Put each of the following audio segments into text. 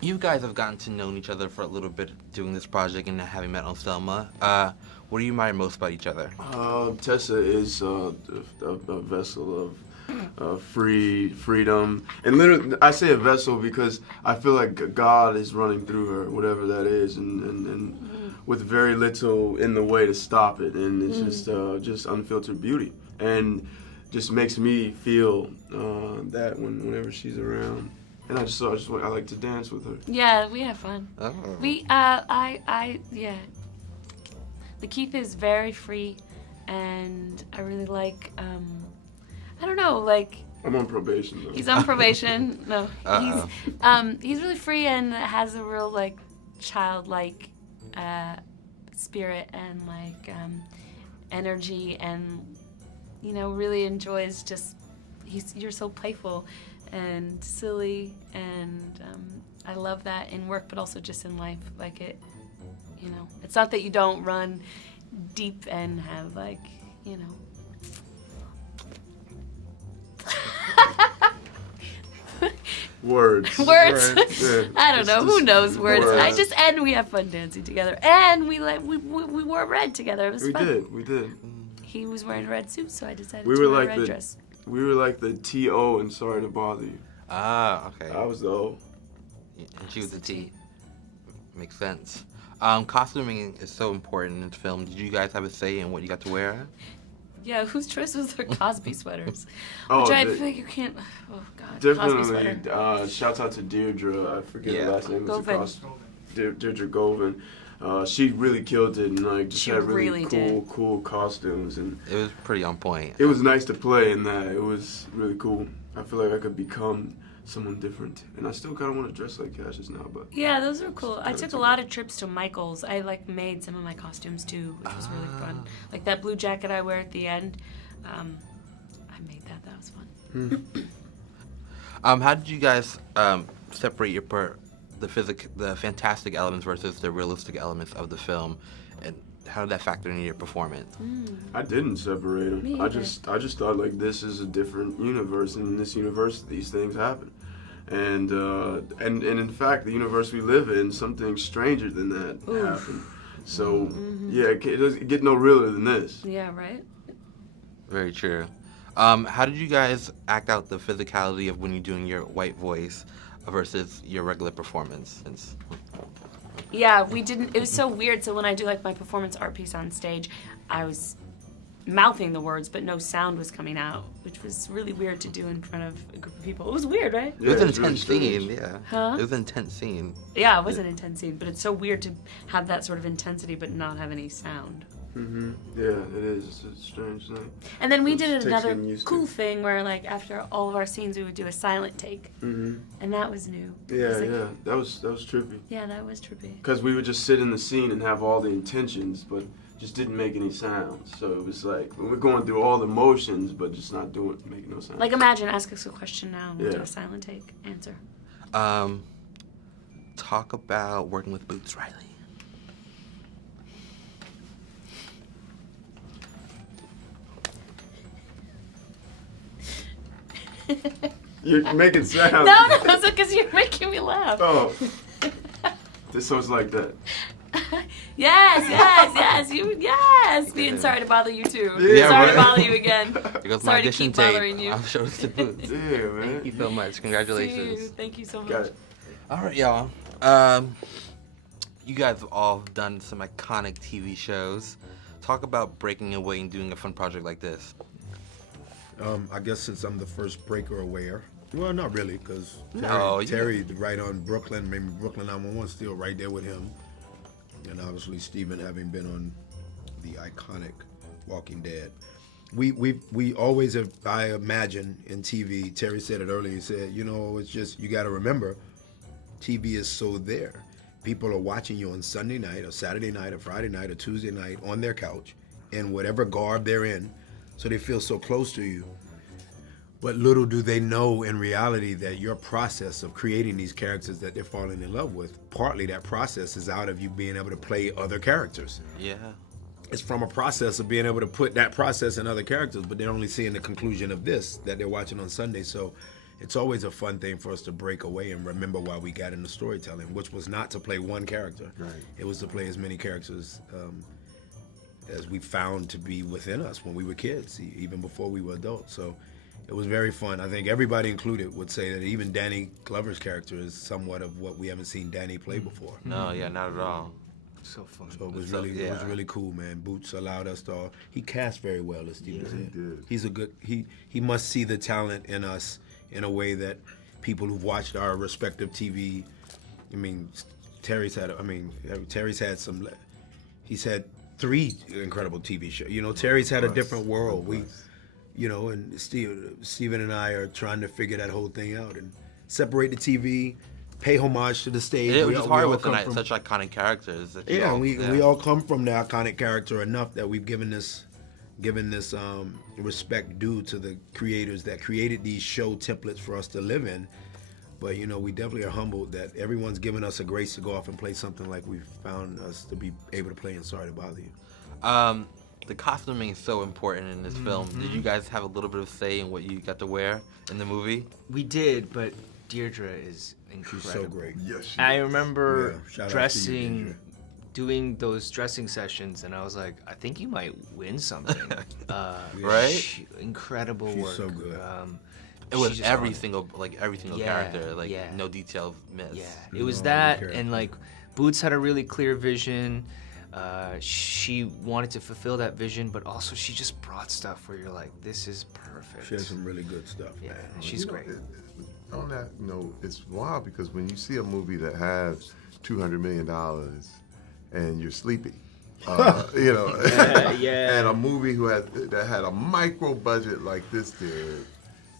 You guys have gotten to know each other for a little bit doing this project and having met on Selma. What do you admire most about each other? Tessa is a vessel of freedom. And literally, I say a vessel because I feel like God is running through her, whatever that is, and with very little in the way to stop it. And it's just unfiltered beauty. And just makes me feel that whenever she's around. And I like to dance with her. Yeah, we have fun. Oh. Yeah. Lakeith is very free, and I really like, I don't know, like... I'm on probation, though. He's on probation. No. Uh-oh. He's really free and has a real, like, childlike spirit and, like, energy and, you know, really enjoys just... You're so playful and silly, and I love that in work, but also just in life. Like it, you know, it's not that you don't run deep and have like, you know. Words. Yeah. I don't know. Who knows words? Words. And we have fun dancing together, and we wore red together. It was fun. We did. He was wearing a red suit, so I decided We to were wear like a red dress. We were like the T.O. and Sorry to Bother You. Ah, okay. I was the O. And she was the T. Makes sense. Costuming is so important in film. Did you guys have a say in what you got to wear? Yeah, whose choice was their Cosby sweaters? Oh, Which I feel like you can't. Oh God, Cosby definitely. sweater. Shouts out to Deirdre. I forget Yeah. the last name. Govan. Deirdre Govan. She really killed it and like just She had really really did. cool costumes, and It was pretty on point. it was nice to play in that. It was really cool. I feel like I could become someone different, and I still kind of want to dress like Cassius now, but Yeah, those are cool. I took a lot of trips to Michael's. I like made some of my costumes too, which was really fun. Like that blue jacket I wear at the end. I made that. That was fun. How did you guys separate the fantastic elements versus the realistic elements of the film, and how did that factor into your performance? I didn't separate them. Me I either. just thought like this is a different universe, and in this universe these things happen. And in fact, the universe we live in, something stranger than that happened. So yeah, it doesn't get no realer than this. Yeah, right. Very true. How did you guys act out the physicality of when you're doing your white voice versus your regular performance? Yeah, we didn't. It was so weird. So when I do like my performance art piece on stage, I was mouthing the words, but no sound was coming out, which was really weird to do in front of a group of people. It was weird, right? It was an it's really intense strange. scene, yeah. Huh? It was an intense scene. Yeah, it was an intense scene, but it's so weird to have that sort of intensity but not have any sound. Yeah, it is. It's a strange thing. And then we It did takes another getting used cool to. thing where, like, after all of our scenes, we would do a silent take, and that was new. It Yeah, was like- yeah, that was trippy. Yeah, that was trippy. Because we would just sit in the scene and have all the intentions, but just didn't make any sounds. So it was like we're going through all the motions, but just not making no sound. Like, imagine, ask us a question now, and we'll do Yeah. a silent take, answer. Talk about working with Boots Riley. You're making sounds. No, it's because you're making me laugh. Oh, this was like that. Yes, being sorry to bother you too. Yeah, Sorry to right. bother you again. Here goes my Sorry to audition keep tape. bothering you. I'll show it to Boots. Yeah, man. Thank you so much. Congratulations. Dude, thank you so much. Got it. All right, y'all. You guys have all done some iconic TV shows. Talk about breaking away and doing a fun project like this. I guess since I'm the first breaker aware. Well, not really, because No, Terry right on Brooklyn, maybe Brooklyn 911, still right there with him. And obviously Stephen having been on the iconic Walking Dead. We always have, I imagine, in TV, Terry said it earlier, he said, you know, it's just, you got to remember, TV is so there. People are watching you on Sunday night or Saturday night or Friday night or Tuesday night on their couch in whatever garb they're in, so they feel so close to you. But little do they know in reality that your process of creating these characters that they're falling in love with, partly that process is out of you being able to play other characters. Yeah. It's from a process of being able to put that process in other characters, but they're only seeing the conclusion of this that they're watching on Sunday. So it's always a fun thing for us to break away and remember why we got into storytelling, which was not to play one character. Right. It was to play as many characters as we found to be within us when we were kids, even before we were adults. So it was very fun. I think everybody included would say that even Danny Glover's character is somewhat of what we haven't seen Danny play before. No, yeah, not at all. So fun. So it was So, really, it was yeah. really cool, man. Boots allowed us to all. He cast very well, as Steve Yeah, said. he did. He's a good. He must see the talent in us in a way that people who've watched our respective TV. I mean, Terry's had some. He's had 3 incredible TV shows. You know, Terry's had a different world. And Steven and I are trying to figure that whole thing out and separate the TV. Pay homage to the stage. It was We just hard all with come from- such iconic characters. That you yeah, all- we all come from the iconic character enough that we've given this respect due to the creators that created these show templates for us to live in. But we definitely are humbled that everyone's given us a grace to go off and play something like we found us to be able to play in Sorry to Bother You. The costuming is so important in this film. Did you guys have a little bit of say in what you got to wear in the movie? We did, but Deirdre is She's incredible. so great. Yes, she I is. remember Yeah, shout out to you, dressing, Deirdre. doing those dressing sessions, and I was like, I think you might win something. Right? Incredible She's work. so good. It was she's just every on it. single Yeah, character, yeah. no details missed. Yeah, You it was know, I don't that, care. and like Boots had a really clear vision. She wanted to fulfill that vision, but also she just brought stuff where you're like, this is perfect. She has some really good stuff. Yeah, man. she's You know, great. On that note, it's wild because when you see a movie that has $200 million and you're sleepy, Yeah. and a movie that had a micro budget like this did,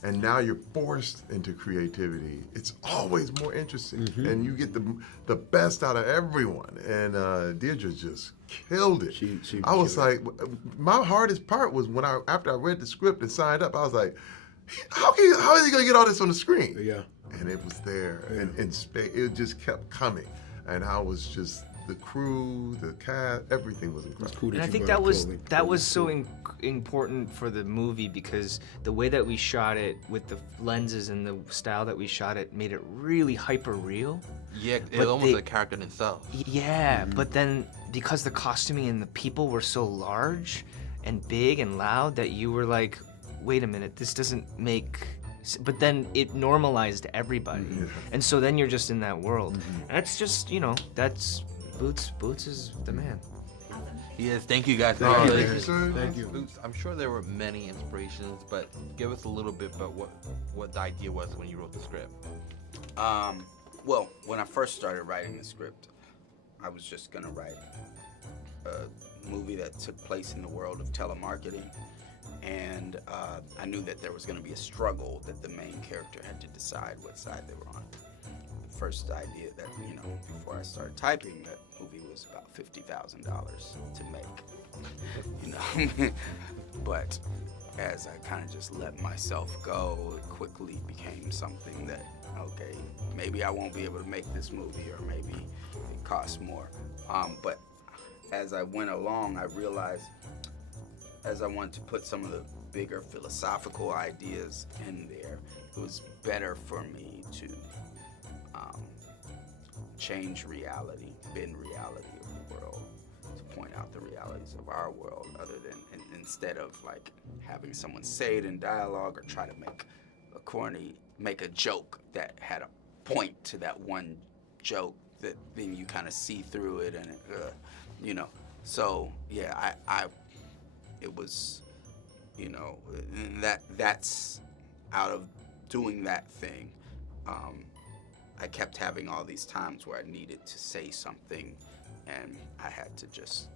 and now you're forced into creativity, it's always more interesting, and you get the best out of everyone. And Deirdre just killed it. She I was killed like, my hardest part was after I read the script and signed up, I was like, how is he gonna get all this on the screen? Yeah. And it was there, and it just kept coming, and I was just the crew, the cast, everything was incredible. It's cool And I you think brought that was clothing. that was so important for the movie because the way that we shot it with the lenses and the style that we shot it made it really hyper real. Yeah, it But almost they- a character in itself. Yeah, but then because the costuming and the people were so large and big and loud that you were like, wait a minute, this doesn't make. But then it normalized everybody, and so then you're just in that world. And that's just that's Boots. Boots is the man. Yes, thank you guys. Thank you, Really. man. sir. Thank you. Boots, I'm sure there were many inspirations, but give us a little bit about what the idea was when you wrote the script. Well, when I first started writing the script, I was just gonna write a movie that took place in the world of telemarketing, and I knew that there was gonna be a struggle that the main character had to decide what side they were on. The first idea that before I started typing, that movie was about $50,000 to make, but as I kind of just let myself go, it quickly became something that, okay, maybe I won't be able to make this movie, or maybe it costs more. But as I went along, I realized as I wanted to put some of the bigger philosophical ideas in there, it was better for me to change reality, bend reality of the world, to point out the realities of our world, other than instead of like having someone say it in dialogue or try to make a joke that had a point to that one joke that then you kind of see through it and So yeah, it was, that's out of doing that thing. I kept having all these times where I needed to say something, and I had to just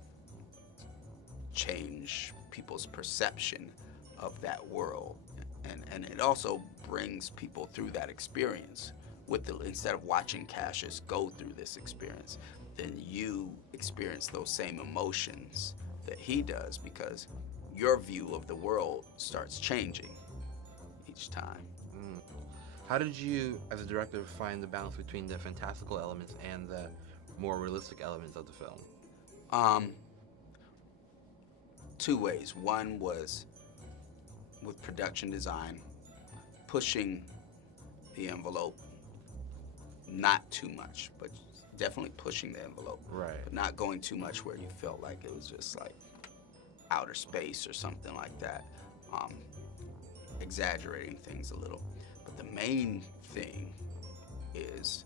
change people's perception of that world, and it also brings people through that experience. Instead of watching Cassius go through this experience, then you experience those same emotions that he does, because your view of the world starts changing each time. How did you, as a director, find the balance between the fantastical elements and the more realistic elements of the film? Two ways. One was with production design, pushing the envelope, not too much, but definitely pushing the envelope. Right. But not going too much where you felt like it was just like outer space or something like that. Exaggerating things a little. But the main thing is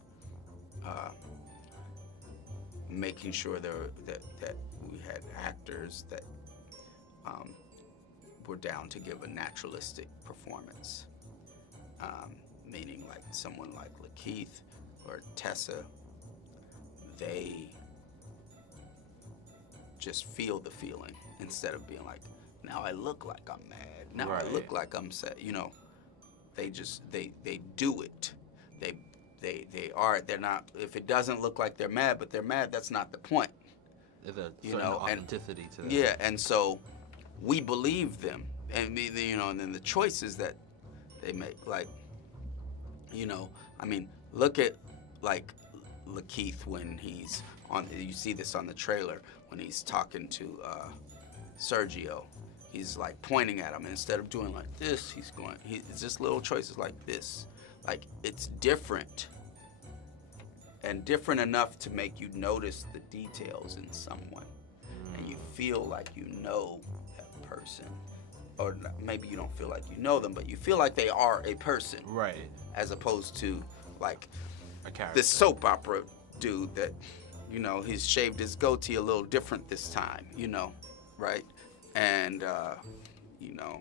making sure that we had actors that were down to give a naturalistic performance. Meaning like someone like Lakeith or Tessa, they just feel the feeling instead of being like, now I look like I'm mad. Now I look like I'm sad. You know, they do it. They're not, if it doesn't look like they're mad, but they're mad, that's not the point. There's a You certain know, and- authenticity to that. Yeah, and so we believe them. And, you know, and then the choices that they make, like, you know, I mean, look at, like, Lakeith when he's on, you see this on the trailer, when he's talking to Sergio. He's, like, pointing at him. And instead of doing like this, it's just little choices like this. Like, it's different. And different enough to make you notice the details in someone. And you feel like you know that person. Or maybe you don't feel like you know them, but you feel like they are a person. Right. As opposed to, like, A character. this soap opera dude that, you know, he's shaved his goatee a little different this time, you know, right? And, you know,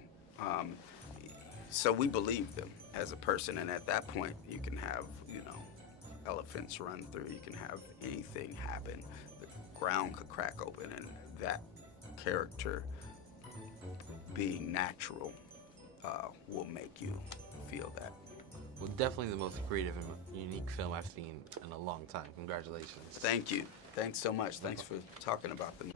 so we believe them as a person. And at that point, you can have, you know, elephants run through. You can have anything happen. The ground could crack open, and that character being natural will make you feel that. Well, definitely the most creative and unique film I've seen in a long time. Congratulations. Thank you. Thanks so much. Thanks for talking about the movie.